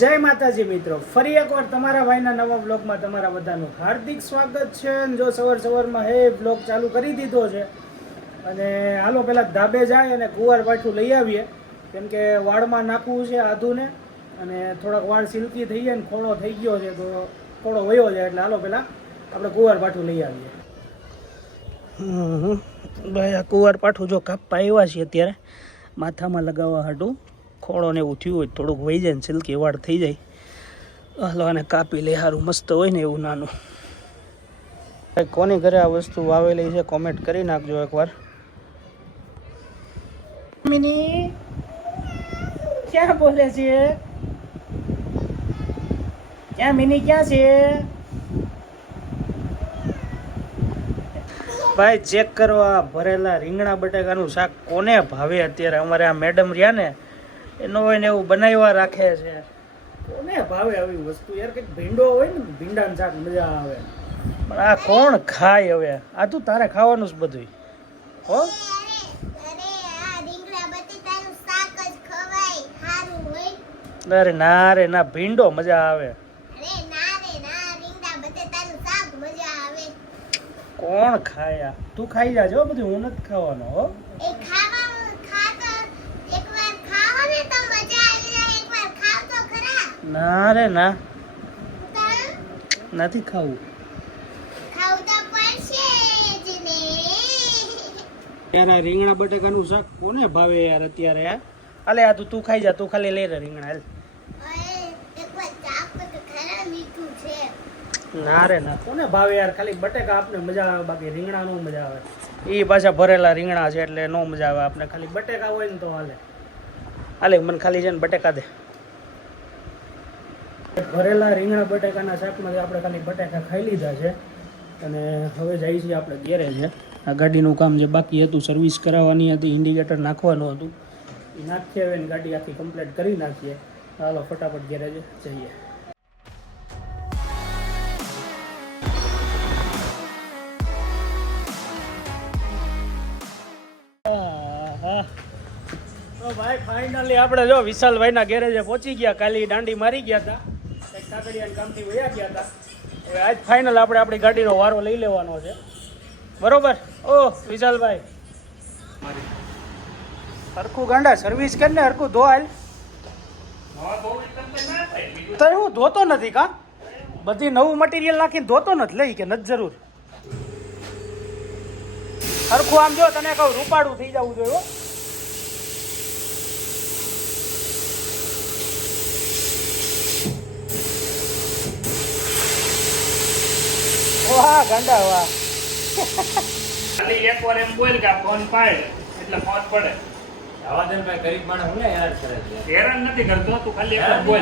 જય માતાજી મિત્રો, ફરી એકવાર તમારા ભાઈના નવા બ્લોગમાં તમારા બધાનું હાર્દિક સ્વાગત છે. જો સવારમાં હે બ્લોગ ચાલુ કરી દીધો છે અને હાલો પહેલાં ધાબે જાય અને કુંવાર પાછું લઈ આવીએ, કેમ કે વાળમાં નાખવું છે આધુને અને થોડાક વાળ સિલ્કી થઈ જાય ને ખોડો થઈ ગયો છે તો ખોડો વયો જાય એટલે હાલો પહેલાં આપણે કુંવાર પાછું લઈ આવીએ. ભાઈ આ કુંવાર પાઠું જો કાપવા આવ્યા છીએ અત્યારે માથામાં લગાવવા હાટું. ખોળો ને એવું થયું હોય થોડુંક વહી જાય ને સિલ્કી વાળ થઈ જાય. હાલો આને કાપી લે, સારું મસ્ત હોય ને એવું નાનું. કોની ઘરે આ વસ્તુ વાવેલી છે કોમેન્ટ કરી નાખજો એકવાર. મિની ક્યાં બોલે છે? ક્યાં મિની ક્યાં છે? ભાઈ ચેક કરો, આ ભરેલા રીંગણા બટાકાનું શાક કોને ભાવે અત્યારે. અમારે આ મેડમ રહ્યા ને એનો હોય ને એવું બનાવ્યા રાખે છે. કોને ભાવે આવી વસ્તુ યાર? કંઈક ભીંડો હોય ને ભીંડાનું શાક મજા આવે, પણ આ કોણ ખાય હવે? આ તું તારે ખાવાનું જ બધું હો. અરે ના રે ના, ભીંડો મજા આવે. કોણ ખાય? તું ખાઈ જાજો બધું, હું નથી ખાવાનો હો. ના રે ના, નથી ખાવું. યાર રીંગણા બટાકાનું શાક કોને ભાવે યાર અત્યારે? હાલે આ તું ખાઈ જા, તું ખાલી લઈ રે રીંગણા. હાલ ના રે ના, કોને ભાવે યાર? ખાલી બટેકા આપને મજા આવે, બાકી રીંગણા નો મજા આવે. એ પાછા ભરેલા રીંગણા છે એટલે નો મજા આવે આપને. ખાલી બટેકા હોય ને તો હાલે. હાલે મને ખાલી છે ને બટેકા દે. ભરેલા રીંગણા બટેકાના શાકમાંથી આપણે ખાલી બટેકા ખાઈ લીધા છે અને હવે જઈએ છીએ આપણે ગેરેજ. આ ગાડીનું કામ જે બાકી હતું, સર્વિસ કરાવવાની હતી, ઇન્ડિકેટર નાખવાનું હતું, એ નાખીએ હવે ગાડી આખી કમ્પ્લીટ કરી નાખીએ. ચાલો ફટાફટ ગેરેજ જઈએ. તો ભાઈ ફાઇનલી આપણે જો વિશાલભાઈના ગેરેજે પહોંચી ગયા. કાલે દાંડી મારી ગયા હતા, એક કાકડિયાના કામથી વયા ગયા હતા. હવે આજ ફાઇનલ આપણે આપણી ગાડીનો વારો લઈ લેવાનો છે, બરોબર? ઓ વિશાલભાઈ, હરખું ગાંડા સર્વિસ કર ને, હરખું ધો. હાલ તો હું ધોતો નથી કા, બધી નવું મટીરિયલ નાખીને ધોતો નથી. લઈ કે નથી જરૂર. હરખું આમ જો, તને કહું રૂપાળું થઈ જવું જોઈએ. વાહ ગાંડા વાહ. ખાલી એકવાર એમ બોલ કે ફોન પાડ એટલે ફોન પડે. આવાદન ભાઈ ગરીબ માણસ હું યાર કરે છે. હેરાન નથી કરતો તું, ખાલી એકવાર બોલ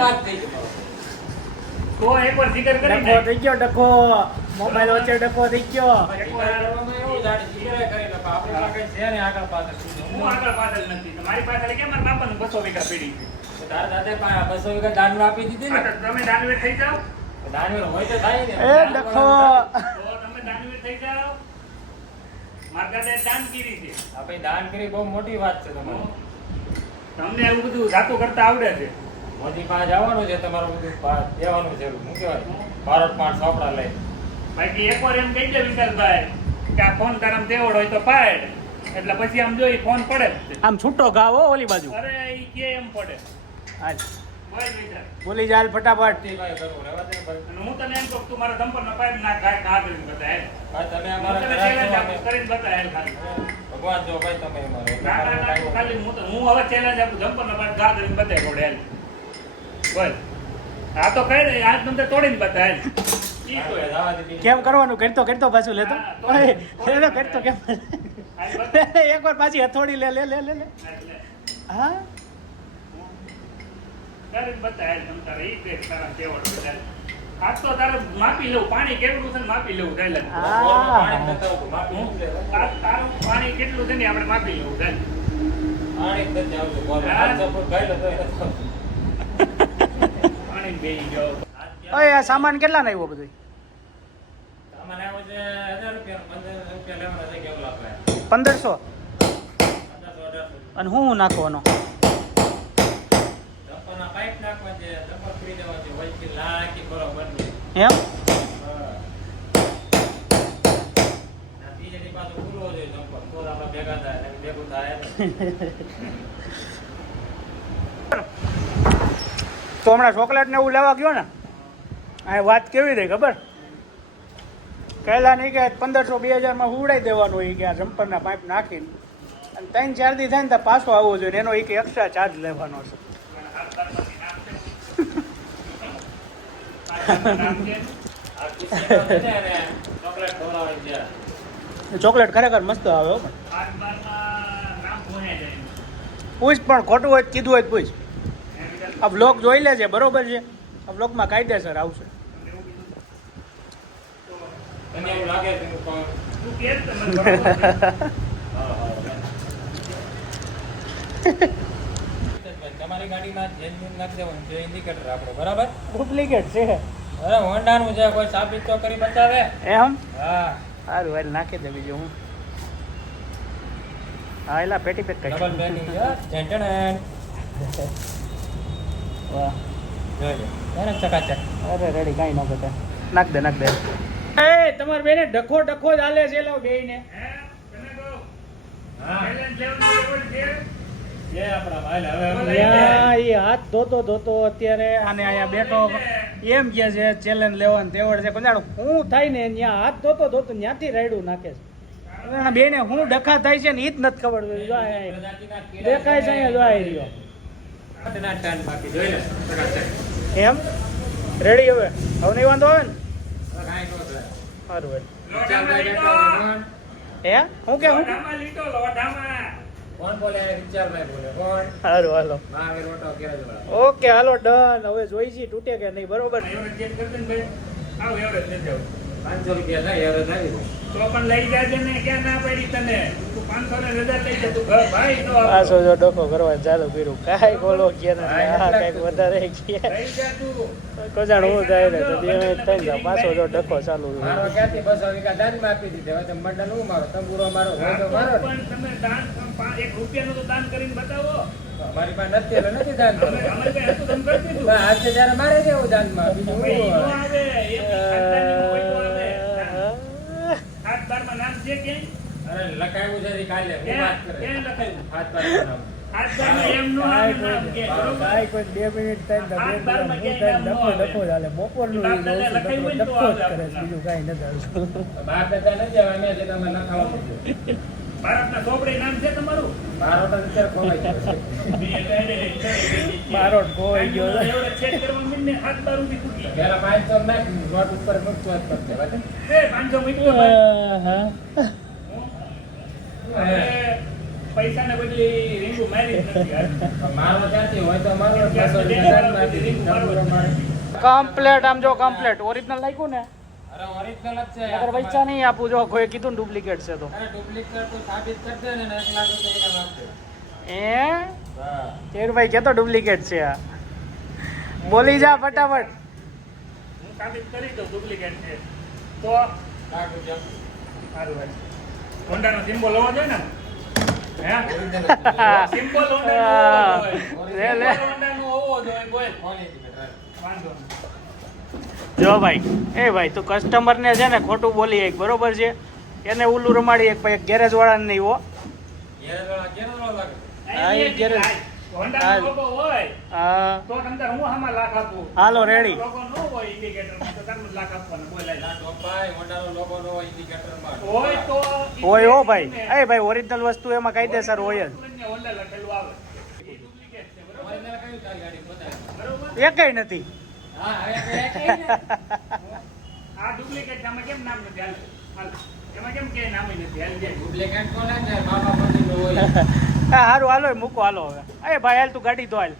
તો એકવાર જિગર કરી ડખો થઈ ગયો, ડખો મોબાઈલ વચ્ચે ડખો થઈ ગયો. એકવાર કરવામાં એવું દાડી જીગરે કરી લે, આપણે પાસે કઈ છે ને આગળ પાછળ. હું આગળ પાછળ નથી, મારી પાસે કેમ મારા બાપાનું 200 વીઘા પડી છે. તારા દાદા 200 વીઘા દાનવે આપી દીધી ને. તમે દાનવીર થઈ જાઓ, દાનવે હોય તો થાય ને. એ ડખો તો તમે દાનવીર થઈ જાઓ. મારા દાદાએ દાન કરી છે. આપણે દાન કરી બહુ મોટી વાત છે તમારી. તમને એવું બધું જાતું કરતા આવડે છે. મોદી પાસે જવાનું છે, તમારું બધું દેવાનું છે. શું કહેવાય, ભારત પાંચ ચોપડા લઈ. બાકી એકવાર એમ કહી દે વિશાલભાઈ કે આ ફોન તારામ દેવડ હોય તો પાડ, એટલે પછી આમ જોઈ ફોન પડે. આમ છૂટો ગાવ હો ઓલી બાજુ. અરે ઈ કે એમ પડે. હાલ બોલ વિશાલ. બોલી જા ફટાફટ. ભાઈ કરવું રહેવા દે ભાઈ. અને હું તને એમ કહું તું મારા દંપરના પાઇપ નાખ ઘા કરીને બતાય. ભાઈ તમે હું અમારા તને ઘરે challenge છો, આપું, કરીને બતાય ખાલી. ભગવાન જો ભાઈ તમે અમારે. ના, ખાલી હું હવે ચેલેન્જ આપું, દંપરના પાઇપ ઘા કરીને બતાય પડે હાલ. બોલ. આ તો કઈ નહીં, આજ નંબર તોડીને બતાય હાલ. ઈ તો હે. જવા દીધી. કેમ કરવાનું? કરતો પાછું લેતો. હા, તોડી. લેતો કરતો કેમ? હાલ બતાય. એકવાર પાછી હથોડી લે. હાલ, લે. હા કરીને બતાય હાલ. તમ તારે ઈ દેખ તારા કેવડ બતાય. આજ તો તારે માપી લેવું, પાણી કેટલું છે ને માપી લેવું ચાલે. પાણી નતા આવતું, માપી નથી લેવું. તારું પાણી કેટલું છે ને આપણે માપી લેવું ચાલે. પાણી જ નથી આવતું. બોલો, હાથ સપોર્ટ ગાયલો તો એ નથી આવતું. પાણી બેહી ગયો. ઓય આ સામાન કેટલા ના આવ્યો બધું? સામાન આવ્યો છે 1000 રૂપિયા, 1500 રૂપિયા લેવાના છે. કેવું લાગે? 1500. 1500 1800. અને હું નાખવાનો? ડબ્બાના પાઇપ નાખવા છે જમ્પર કરી દેવા છે વચ્ચે લાકી બરોબર નહીં એમ હા આ બીજેની પાછો ખુલ્લો જોઈએ જમ્પર તો આપણે ભેગા થાય ને ભેગું થાય તો હમણાં ચોકલેટ ને એવું લેવા ગયો ને આ વાત કેવી રહી ખબર કહેલા નહીં કે 1500-2000 ઉડાઈ દેવાનું એ કે આ જમ્પરના પાઇપ નાખીને અને 3-4 દી થાય ને તો પાછો આવવો જોઈએ ને એનો એક એક્સ્ટ્રા ચાર્જ લેવાનો છે આ કિસ્સામાં છે ને ચોકલેટ ખવડાવે છે ચોકલેટ ખરેખર મસ્ત આવે હો પણ હાથ બારમાં નામ ભૂંસાઈ જાય. પૂછ પણ ખોટું હોય તો કીધું હોય તો પૂછ આ બ્લોગ જોઈ લેજે બરોબર છે આ બ્લોગમાં કાયદેસર આવશે તને એવું લાગે છે હું કહું તું કે જ મને બરોબર છે. તમારી ગાડીમાં જેન્યુન નાખી દેવાનું છે ઇન્ડિકેટર આપણો બરાબર ડુપ્લિકેટ છે અરે હોન્ડાનું છે કોઈ સાબિત તો કરી બતાવે એમ હા સારું હાલ નાખી દે બીજું હું હા એલા પેટી પેક કરી ડબલ પેકિંગ છે જેન્ટન વાહ જોઈ લે ચકાચક અરે રેડી કાંઈ ન ઘટે નાખ દે એ તમારે બેને ડખો ડખો જ હાલે છે લો બેયને હે? તને કહું. હા challenge લેવાનું લેવલ છે. જે આપણા ભાઈ હવે અમે ત્યાં એ હાથ ધોતો અત્યારે આને અહીંયા બેઠો એમ કે છે ચેલેન્જ લેવાનું તેવડ છે કોનાડો હું થાય ને ત્યાં હાથ ધોતો ત્યાંથી રાયડું નાખે છે એના બેને હું ડખા થાય છે ને ઈ જ નથી ખબર જો અહીંયા દેખાય છે અહીંયા જો આવી રહ્યો આટના ટન બાકી જોઈ લે ચકાચક એમ રેડી હવે નહીં વાંધો આવે ને કાઈ નો થાય સારું ભાઈ ચાલ ભાઈ લીટો. હે હું કે હું લોઢામાં લીટો, લોઢામાં. કોણ બોલે વિચારભાઈ બોલે કોણ સારું હાલો મહાવીર ઓટો ગેરેજ વાળા ઓકે હાલો ડન હવે જોઈ છીએ તૂટે કે નહીં બરોબર એવરેજ ચેક કરી દે ને ભાઈ. આવ એવરેજ લઈ જાવ. 500 રૂપિયા થાય યાર આવી તો પણ લઈ જાજે ને ક્યાં ના પડી તને. તું 500 ને 1000 લઈ જા તું ઘર ભાઈ તો આપ. પાછો જો ડખો કરવા ચાલુ કર્યું કાંઈ બોલો કે ને હા કાંઈક વધારે કે લઈ જા તું. કોજાણ હું થાય ને તો બે થઈ જાય પાછો જો ડખો ચાલુ મારો ક્યાંથી 200 વીઘા દાનમાં આપી દીધી હવે તમે મંડળ હું મારો તંબુરો મારો હોય તો મારો ને. પણ તમે દાન 1 રૂપિયાનું તો દાન કરીને બતાવો. મારી પાસે નથી એટલે નથી દાન કરવું. અમારે કઈ હતું તમે કરી દીધું. પણ આજે ત્યારે મારે જેવું દાનમાં બીજું ભાઈ, શું ઈ નો હોય? આવે. એ ખાનદાનની હોય તો આવે. હાથ બારમાં નામ છે ક્યાંય? અરે લખાયું છે ઈ કાલે હું વાત કરે ક્યાં લખાયું? હાથ પર નામ હાથ બારમાં એમ નો આવે નામ કે, બરોબર? કાંઈ કોઈ 2 મિનિટ થાય ને હાથ તો બારમાં હું ક્યાંય થાય નામ ડખો ન આવે. ડખો જ હાલે બપોરનું બાપ દાદાએ લખાયું હોય ને તો ડખો જ આવે કરે છે આપણું બીજું કાંઈ નથી આવતું બાપ દાદા નથી હવે અમે જે તમે લખાવવાનું છે ભારતના ચોપડે નામ છે તમારું? મારો તો અત્યારે ખોવાઈ ગયો છે બારોટ ખોવાઈ ગયો છે. એવડે ચેક કરવા માંડીને હાથ બાર ઊભી તૂટી. પેલા 500 નાખ રોડ ઉપર મૂકતો જ પડશે બરાબર? એ 500 મૂક્યો ભાઈ. હા હવે પૈસાને બદલે રીંગુ મારી જ નથી હાલ. પણ મારો ત્યાંથી હોય તો મારો 200 રૂપિયા દાનમાં આપી દીધી. તંબુરો મારે કમ્પ્લેટ આમ જો કમ્પ્લેટ ઓરિજિનલ લાગ્યું ને અરે ઓરિજિનલ જ છે અગર પૈસા નહીં આપું જો કોઈ કીધું ને ડુપ્લિકેટ છે તો અરે ડુપ્લિકેટ તો સાબિત કરશે ને 1 લાખ રૂપિયા ઇનામ આપશે એ હા કેરભાઈ કેતો ડુપ્લિકેટ છે આ બોલી જા ફટાફટ હું સાબિત કરી દઉં ડુપ્લિકેટ છે તો લાખ રૂપિયા સારું ભાઈ. હોન્ડાનો સિમ્બોલ હોવો જોઈએ ને? હે? સિમ્બોલ હોન્ડાનો હોવો જોઈએ. લે, લે. સિમ્બોલ હોન્ડાનો હોવો જોઈએ, બોલ. કોણ ઇન્ડિકેટર વાંધો નહીં. જો ભાઈ એ ભાઈ તું કસ્ટમરને છે ને ખોટું બોલી એક બરોબર છે એને ઉલ્લું રમાડી એક ભાઈ ગેરેજ વાળાને નહીં હો ગેરેજ વાળા કેનો લાગે હા, એ ગેરેજ. હોન્ડાનો લોગો હોય હા તો અંદર હું આમાં લાખ આપું. હાલો, રેડી. લોગો ન હોય ઇન્ડિકેટરમાં તો તારે લાખ આપવાના, બોલ આય. ના ટોપાઈ હોન્ડાનો લોગો નો ઇન્ડિકેટર માં હોય તો હોય હો ભાઈ એ ભાઈ ઓરિજિનલ વસ્તુ એમાં કાયદેસર હોય જ હોન્ડા લખેલું આવે. એ ડુપ્લિકેટ છે, બરોબર? ઓરિજિનલ કયું તારી ગાડી બતાય બરોબર? એકેય નથી હા હવે આ ડુપ્લિકેટ આમાં કેમ નામ નથી? હાલ, હાલ. એમાં કેમ કે નામ નથી? હાલ, જે. ડુપ્લિકેટ કોને છે બાબા પતિ નો હોય હા સારું હાલો મૂકો હાલો હવે એ ભાઈ હાલ તું ગાડી તો હાલ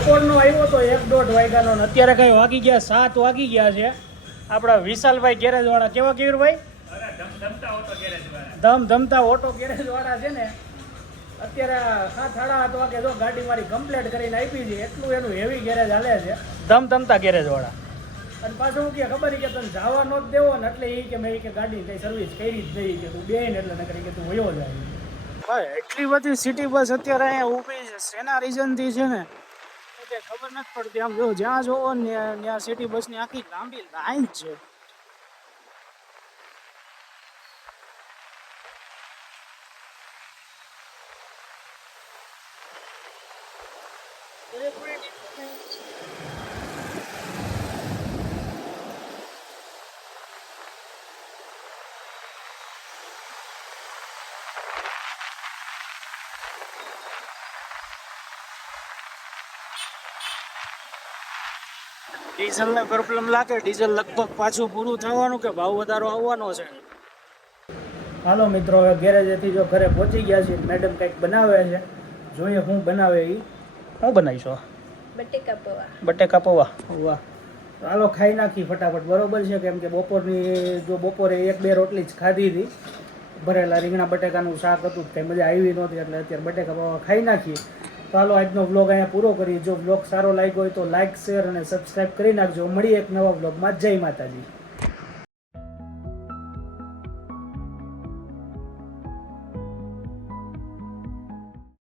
બપોરનો આવ્યો તો 1-1.5 વાગ્યાનો ને અત્યારે કઈ વાગી ગયા 7 વાગી ગયા છે આપણા વિશાલભાઈ ગેરેજ વાળા કેવા કેવીરભાઈ અરે ધમધમતા ઓટો ગેરેજ વાળા. ધમધમતા ઓટો ગેરેજ વાળા છે ને અત્યારે 7-7:30 વાગે જો ગાડી મારી કમ્પ્લીટ કરીને આપી છે એટલું એનું હેવી ગેરેજ હાલે છે ધમધમતા ગેરેજ વાળા અને પાછું હું કે ખબર કે તને જવા નો જ દેવો ને એટલે એ કે મેં કે ગાડી કઈ સર્વિસ કરી જ નહીં કે તું બે ને એટલે નકરી કે તું વયો જાય ભાઈ એટલી બધી સિટી બસ અત્યારે અહીંયા ઊભી છે, શેના રીઝનથી છે ને એ કંઈ ખબર નથી પડતી. આમ જો જ્યાં જોવો ને ત્યાં સિટી બસની આખી લાંબી લાઈન છે. ડીઝલને પ્રોબ્લેમ લાગે, ડીઝલ લગભગ પાછું પૂરું થવાનું કે ભાવ વધારો આવવાનો છે. હાલો મિત્રો, હવે ગેરેજેથી જો ઘરે પહોંચી ગયા છીએ. મેડમ કંઈક બનાવે છે, જોઈએ શું બનાવે. એ શું બનાવીશો? બટેકા પૌવા. બટેકા પૌવા. વાહ, તો હાલો ખાઈ નાખી ફટાફટ, બરોબર છે? કેમ કે બપોરે 1-2 રોટલી જ ખાધી હતી. ભરેલા રીંગણા બટેકાનું શાક હતું, કંઈ મજા આવી નહોતી, એટલે અત્યારે બટેકા પૌવા ખાઈ નાખીએ. તો હાલો આજનો વ્લોગ અહીંયા પૂરો કરીએ. જો વ્લોગ સારો લાગ્યો હોય તો લાઇક, શેર અને સબસ્ક્રાઈબ કરી નાખજો. મળીએ એક નવા વ્લોગમાં. જય માતાજી.